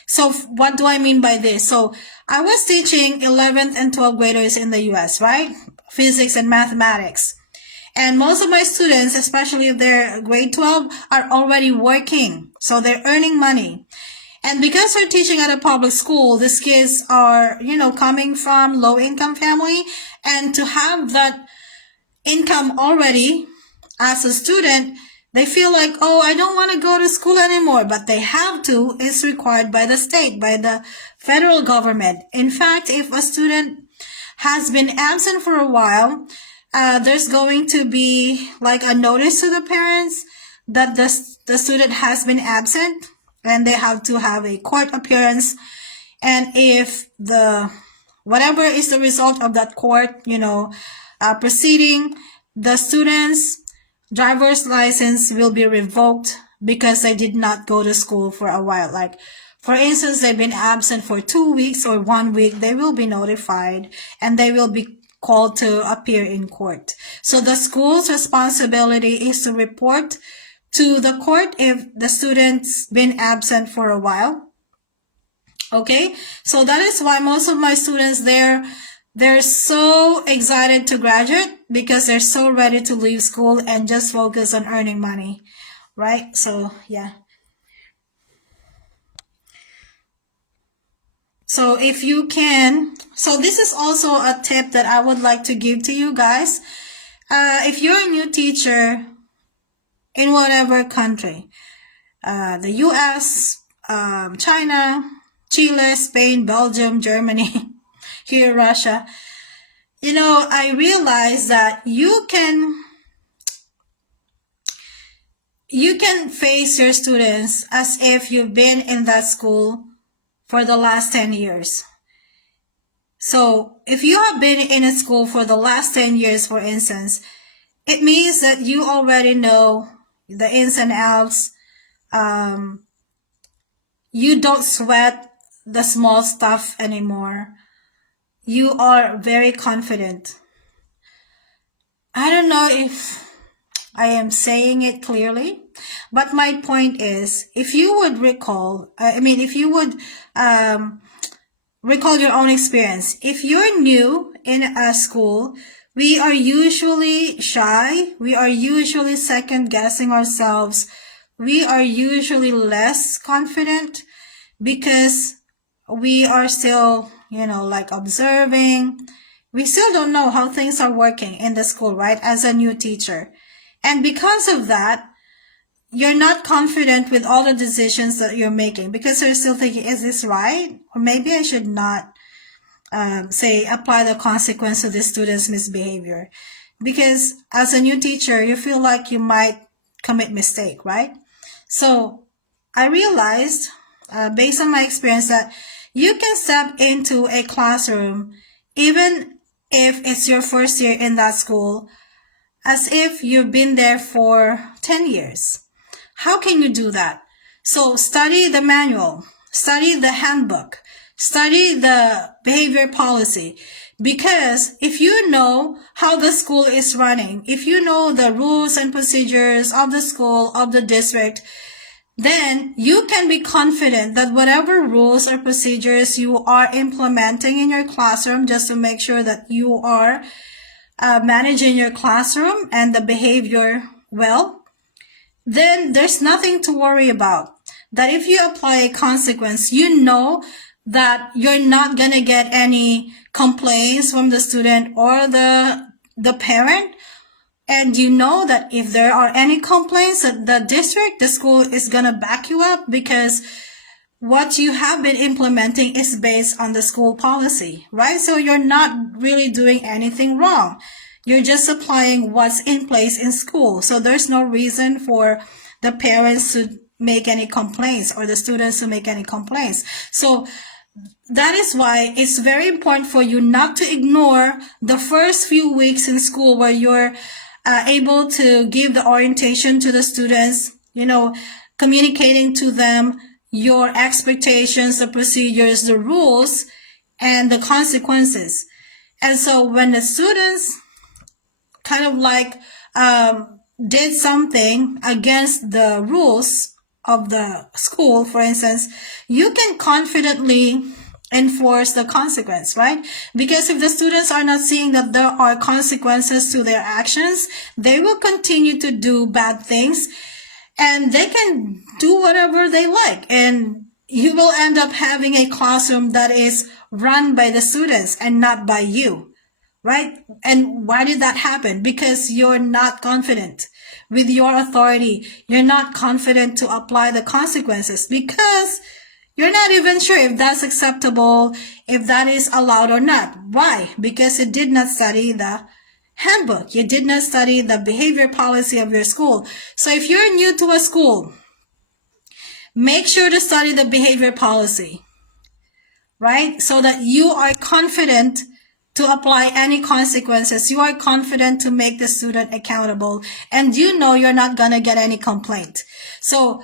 So what do I mean by this? So I was teaching 11th and 12th graders in the US, right? Physics and mathematics. And most of my students, especially if they're grade 12, are already working. So they're earning money. And because we're teaching at a public school, these kids are, coming from low income family. And to have that income already as a student, they feel like, oh, I don't want to go to school anymore, but they have to. It's required by the state, by the federal government. In fact, if a student has been absent for a while, there's going to be like a notice to the parents that the student has been absent, and they have to have a court appearance. And if whatever is the result of that court, proceeding, the student's driver's license will be revoked because they did not go to school for a while. Like, for instance, they've been absent for 2 weeks or 1 week, they will be notified and they will be called to appear in court. So the school's responsibility is to report to the court if the student's been absent for a while. Okay, so that is why most of my students, they're so excited to graduate because they're so ready to leave school and just focus on earning money, right? So yeah. So if you can, so this is also a tip that I would like to give to you guys. If you're a new teacher in whatever country, the US, China, Chile, Spain, Belgium, Germany, here Russia, I realized that you can face your students as if you've been in that school for the last 10 years. So if you have been in a school for the last 10 years, for instance, it means that you already know the ins and outs. You don't sweat the small stuff anymore. You are very confident. I don't know if I am saying it clearly, but my point is, if you would recall, recall your own experience. If you're new in a school, we are usually shy. We are usually second guessing ourselves. We are usually less confident because we are still, like observing. We still don't know how things are working in the school, right? As a new teacher. And because of that, you're not confident with all the decisions that you're making because you're still thinking, is this right? Or maybe I should not, apply the consequence to the student's misbehavior. Because as a new teacher, you feel like you might commit mistake, right? So I realized, based on my experience, that you can step into a classroom, even if it's your first year in that school, as if you've been there for 10 years. How can you do that? So study the manual, study the handbook, study the behavior policy. Because if you know how the school is running, if you know the rules and procedures of the school, of the district, then you can be confident that whatever rules or procedures you are implementing in your classroom, just to make sure that you are managing your classroom and the behavior well, then there's nothing to worry about. That if you apply a consequence, you know that you're not going to get any complaints from the student or the parent. And you know that if there are any complaints, the district, the school is going to back you up because what you have been implementing is based on the school policy, right? So you're not really doing anything wrong. You're just applying what's in place in school. So there's no reason for the parents to make any complaints or the students to make any complaints. So that is why it's very important for you not to ignore the first few weeks in school where you're able to give the orientation to the students, communicating to them your expectations, the procedures, the rules, and the consequences. And so when the students kind of like did something against the rules of the school, for instance, you can confidently enforce the consequence, right? Because if the students are not seeing that there are consequences to their actions, they will continue to do bad things and they can do whatever they like. And you will end up having a classroom that is run by the students and not by you, right? And why did that happen? Because you're not confident with your authority. You're not confident to apply the consequences because you're not even sure if that's acceptable, if that is allowed or not. Why? Because you did not study the handbook. You did not study the behavior policy of your school. So if you're new to a school, make sure to study the behavior policy, right? So that you are confident to apply any consequences. You are confident to make the student accountable, and you know you're not going to get any complaint. So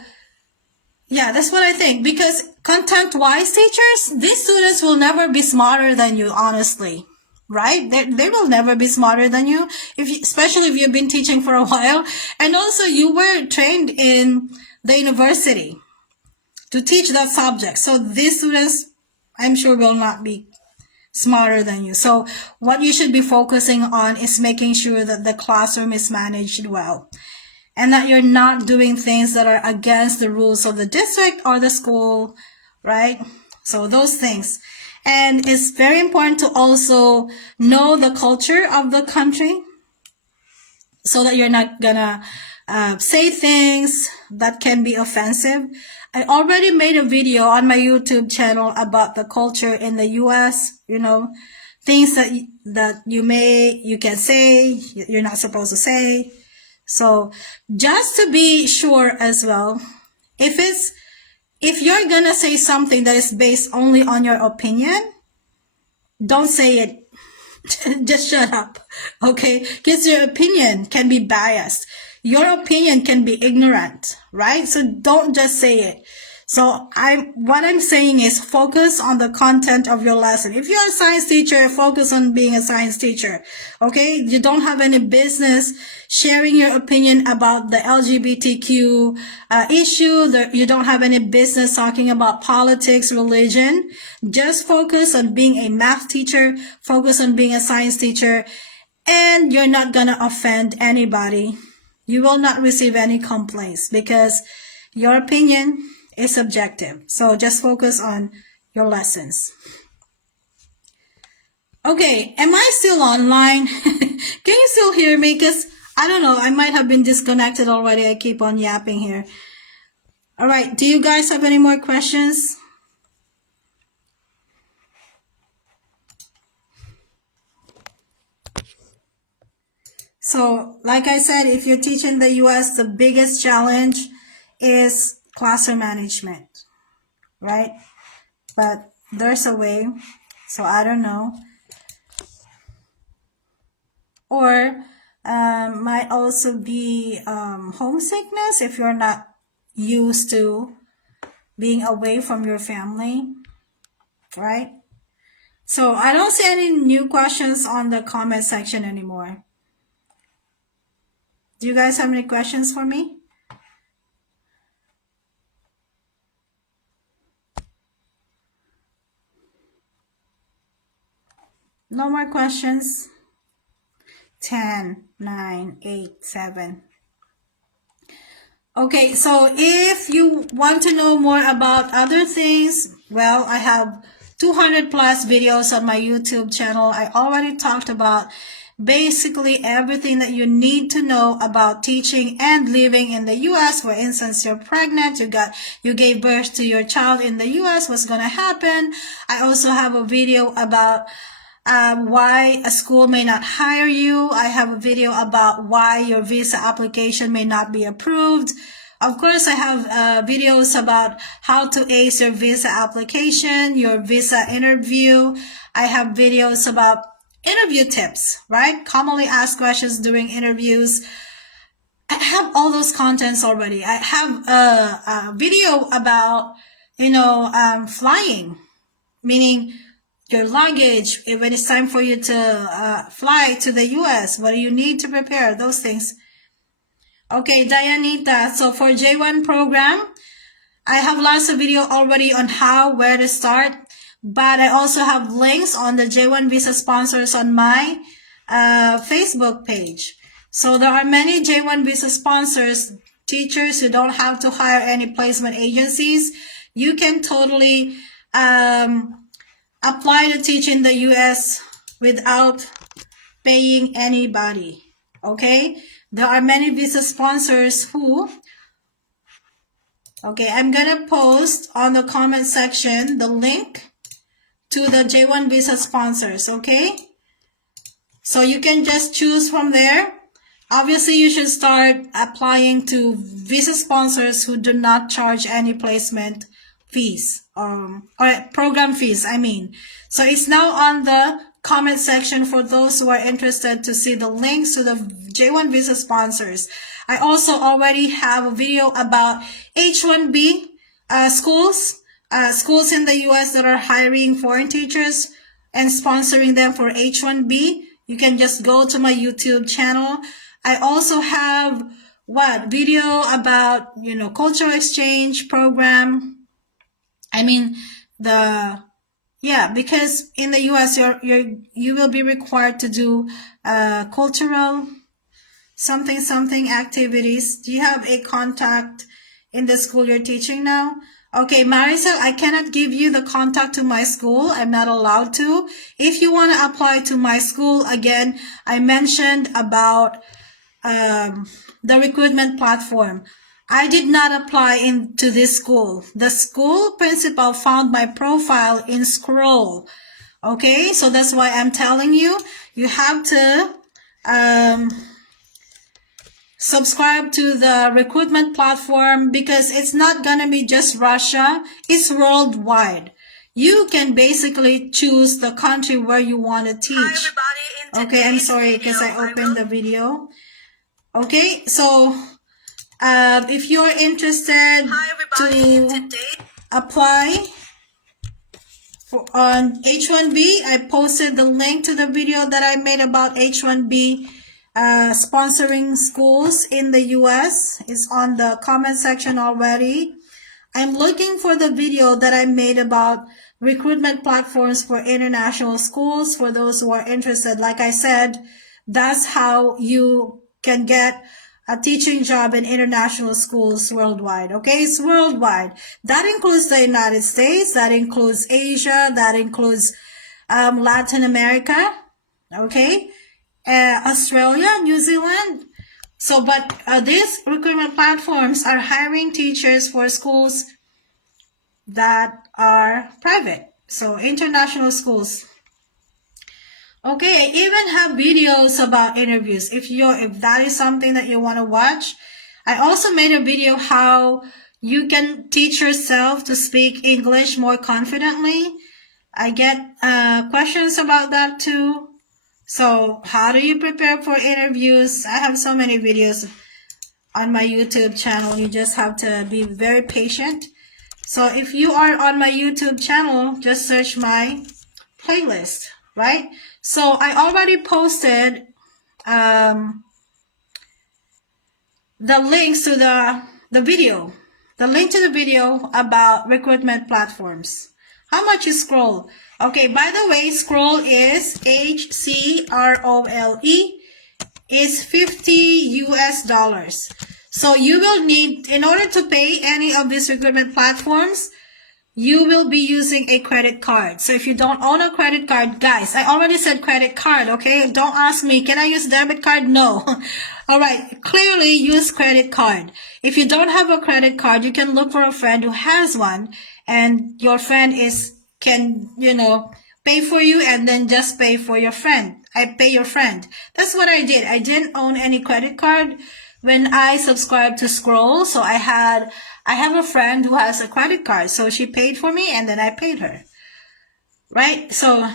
yeah, that's what I think. Because content-wise teachers, these students will never be smarter than you, honestly, right? They will never be smarter than you, especially if you've been teaching for a while. And also you were trained in the university to teach that subject. So these students, I'm sure, will not be smarter than you. So what you should be focusing on is making sure that the classroom is managed well, and that you're not doing things that are against the rules of the district or the school, right? So those things. And it's very important to also know the culture of the country so that you're not gonna say things that can be offensive. I already made a video on my YouTube channel about the culture in the US, things that you can say, you're not supposed to say. So just to be sure as well, if you're gonna say something that is based only on your opinion, don't say it. Just shut up, okay? Because your opinion can be biased. Your opinion can be ignorant, right? So don't just say it. So what I'm saying is focus on the content of your lesson. If you're a science teacher, focus on being a science teacher, okay? You don't have any business sharing your opinion about the LGBTQ issue. You don't have any business talking about politics, religion. Just focus on being a math teacher, focus on being a science teacher, and you're not gonna offend anybody. You will not receive any complaints because your opinion is subjective. So just focus on your lessons. Okay, am I still online? Can you still hear me? Because I don't know, I might have been disconnected already. I keep on yapping here. All right, do you guys have any more questions? So, like I said, if you're teaching the US, the biggest challenge is classroom management, right? But there's a way, so I don't know. Or might also be homesickness if you're not used to being away from your family, right? So I don't see any new questions on the comment section anymore. Do you guys have any questions for me? No more questions? 10, 9, 8, 7. Okay, so if you want to know more about other things, well, I have 200 plus videos on my YouTube channel. I already talked about basically everything that you need to know about teaching and living in the US. For instance, you're pregnant, you gave birth to your child in the US, what's going to happen. I also have a video about why a school may not hire you. I have a video about why your visa application may not be approved. Of course, I have videos about how to ace your visa application, your visa interview. I have videos about interview tips, right? Commonly asked questions during interviews. I have all those contents already. I have a video about, flying, meaning your luggage, when it's time for you to fly to the US, what do you need to prepare, those things. Okay, Dianita, so for J1 program, I have lots of video already on where to start, but I also have links on the J1 Visa sponsors on my Facebook page. So there are many J1 Visa sponsors, teachers who don't have to hire any placement agencies. You can totally apply to teach in the US without paying anybody. Okay? There are many visa sponsors who... Okay, I'm gonna post on the comment section the link to the J1 Visa sponsors, okay? So you can just choose from there. Obviously, you should start applying to visa sponsors who do not charge any placement fees, or program fees, I mean. So it's now on the comment section for those who are interested to see the links to the J1 Visa sponsors. I also already have a video about H1B schools in the US that are hiring foreign teachers and sponsoring them for H1B. You can just go to my YouTube channel. I also have video about, cultural exchange program. I mean, because in the US you will be required to do cultural something activities. Do you have a contact in the school you're teaching now? Okay, Marisol, I cannot give you the contact to my school. I'm not allowed to. If you want to apply to my school, again, I mentioned about the recruitment platform. I did not apply into this school. The school principal found my profile in Scroll. Okay, so that's why I'm telling you, you have to subscribe to the recruitment platform, because it's not gonna be just Russia, it's worldwide. You can basically choose the country where you want to teach. Okay, I'm sorry because I opened the video. Okay, so if you're interested to apply on H1B, I posted the link to the video that I made about H1B sponsoring schools in the US. It's on the comment section already. I'm looking for the video that I made about recruitment platforms for international schools for those who are interested. Like I said, that's how you can get a teaching job in international schools worldwide. Okay, it's worldwide. That includes the United States, that includes Asia, that includes Latin America, okay, Australia, New Zealand. So, but these recruitment platforms are hiring teachers for schools that are private, so international schools. Okay, I even have videos about interviews. If that is something that you want to watch, I also made a video how you can teach yourself to speak English more confidently. I get questions about that too. So how do you prepare for interviews? I have so many videos on my YouTube channel. You just have to be very patient. So if you are on my YouTube channel, just search my playlist, right? So I already posted the links to the video. The link to the video about recruitment platforms. How much is Scroll? Okay, by the way, Scroll is HCROLE is $50. So you will need, in order to pay any of these recruitment platforms, you will be using a credit card. So if you don't own a credit card, guys, I already said credit card, okay? Don't ask me, can I use debit card? No. All right, clearly use credit card. If you don't have a credit card, you can look for a friend who has one, and your friend can pay for you, and then just pay for your friend. I pay your friend. That's what I did. I didn't own any credit card when I subscribed to Scroll. So I have a friend who has a credit card. So she paid for me, and then I paid her. Right? So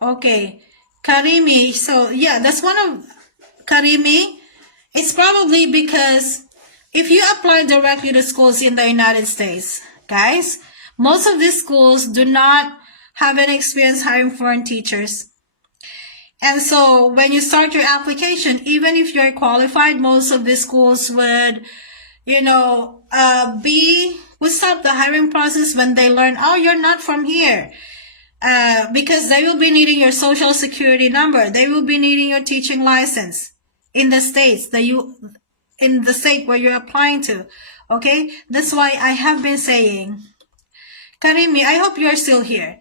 okay. Karimi. So yeah, that's one of Karimi. It's probably because if you apply directly to schools in the United States, guys, most of these schools do not have any experience hiring foreign teachers. And so when you start your application, even if you're qualified, most of the schools would, would stop the hiring process when they learn, oh, you're not from here. Because they will be needing your social security number. They will be needing your teaching license in the states in the state where you're applying to. Okay? That's why I have been saying, Karimi, I hope you're still here.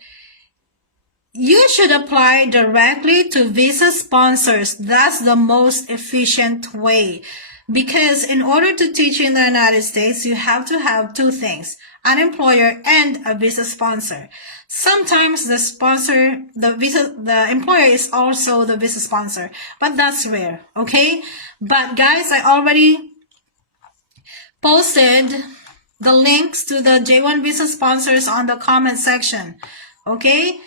You should apply directly to visa sponsors. That's the most efficient way. Because in order to teach in the United States, you have to have two things, an employer and a visa sponsor. Sometimes the employer is also the visa sponsor, but that's rare, okay? But guys, I already posted the links to the J1 visa sponsors on the comment section, okay?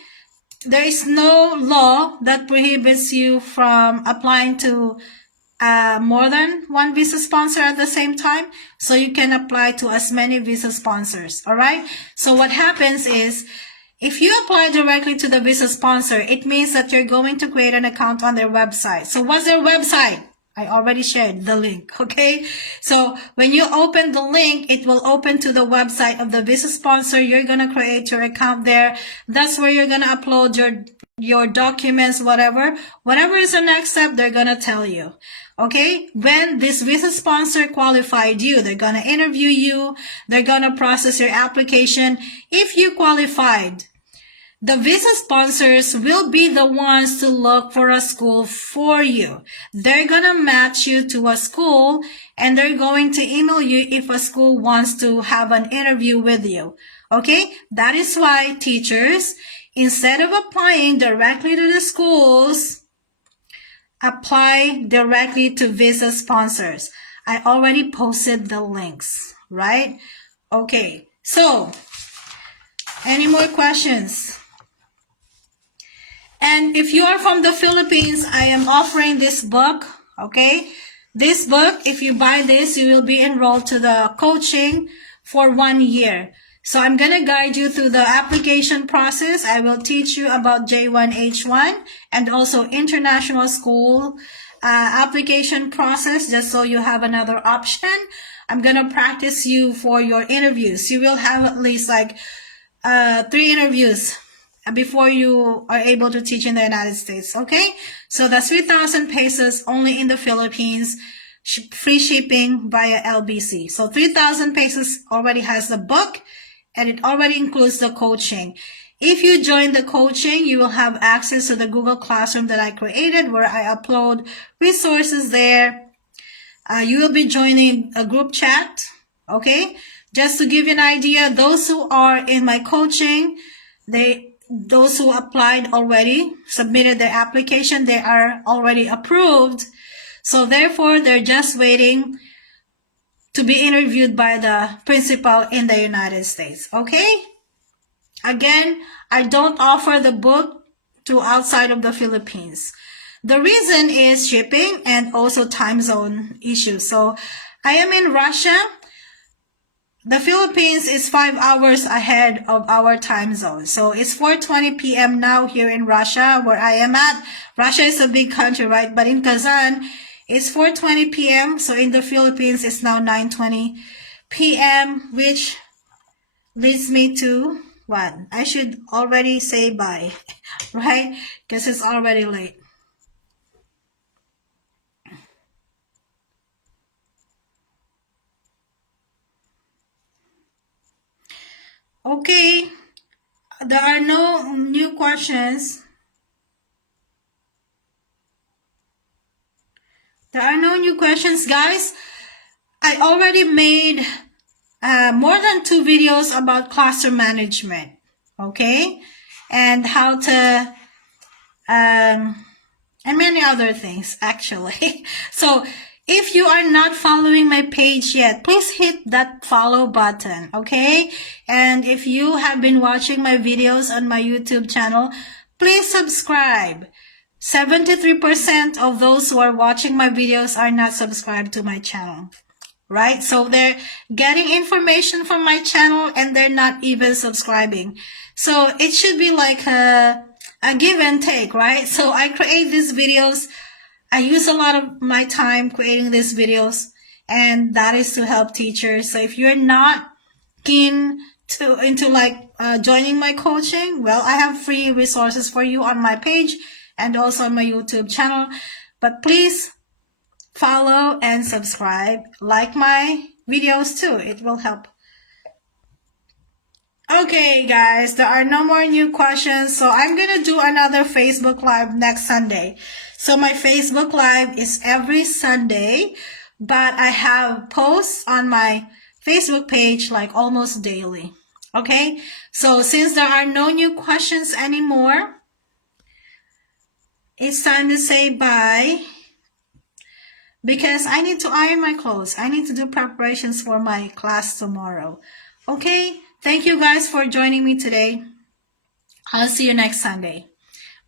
There is no law that prohibits you from applying to more than one visa sponsor at the same time. So you can apply to as many visa sponsors. All right. So what happens is, if you apply directly to the visa sponsor, it means that you're going to create an account on their website. So what's their website? I already shared the link, okay? So when you open the link, it will open to the website of the visa sponsor. You're going to create your account there. That's where you're going to upload your documents, whatever is the next step, they're going to tell you. Okay? When this visa sponsor qualified you, they're going to interview you. They're going to process your application. If you qualified, the visa sponsors will be the ones to look for a school for you. They're going to match you to a school, and they're going to email you if a school wants to have an interview with you. Okay? That is why teachers, instead of applying directly to the schools, apply directly to visa sponsors. I already posted the links, right? Okay. So, any more questions? And if you are from the Philippines, I am offering this book, okay? This book, if you buy this, you will be enrolled to the coaching for 1 year. So I'm going to guide you through the application process. I will teach you about J1H1 and also international school application process, just so you have another option. I'm going to practice you for your interviews. You will have at least like 3 interviews before you are able to teach in the United States, okay? So that's 3,000 pesos only in the Philippines, free shipping via LBC. So 3,000 pesos already has the book, and it already includes the coaching. If you join the coaching, you will have access to the Google Classroom that I created, where I upload resources there. You will be joining a group chat, okay? Just to give you an idea, those who are in my coaching, those who applied already, submitted their application, they are already approved. So therefore, they're just waiting to be interviewed by the principal in the United States. Okay? Again, I don't offer the book to outside of the Philippines. The reason is shipping and also time zone issues. So I am in Russia. The Philippines is 5 hours ahead of our time zone. So it's 4:20 p.m. now here in Russia, where I am at. Russia is a big country, right? But in Kazan, it's 4:20 p.m. So in the Philippines, it's now 9:20 p.m., which leads me to what? I should already say bye, right? Because it's already late. Okay, there are no new questions. There are no new questions, guys. I already made more than 2 videos about classroom management, okay? And how to, and many other things, actually. So, if you are not following my page yet, please hit that follow button, okay? And if you have been watching my videos on my YouTube channel, please subscribe. 73% of those who are watching my videos are not subscribed to my channel, right? So they're getting information from my channel and they're not even subscribing. So it should be like a give and take, right? So I create these videos. I use a lot of my time creating these videos, and that is to help teachers. So if you're not keen into like joining my coaching, well, I have free resources for you on my page and also on my YouTube channel. But please follow and subscribe, like my videos too. It will help. Okay, guys, there are no more new questions, so I'm gonna do another Facebook Live next Sunday. So my Facebook Live is every Sunday, but I have posts on my Facebook page like almost daily. Okay, so since there are no new questions anymore, it's time to say bye because I need to iron my clothes. I need to do preparations for my class tomorrow. Okay, thank you guys for joining me today. I'll see you next Sunday.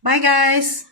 Bye, guys.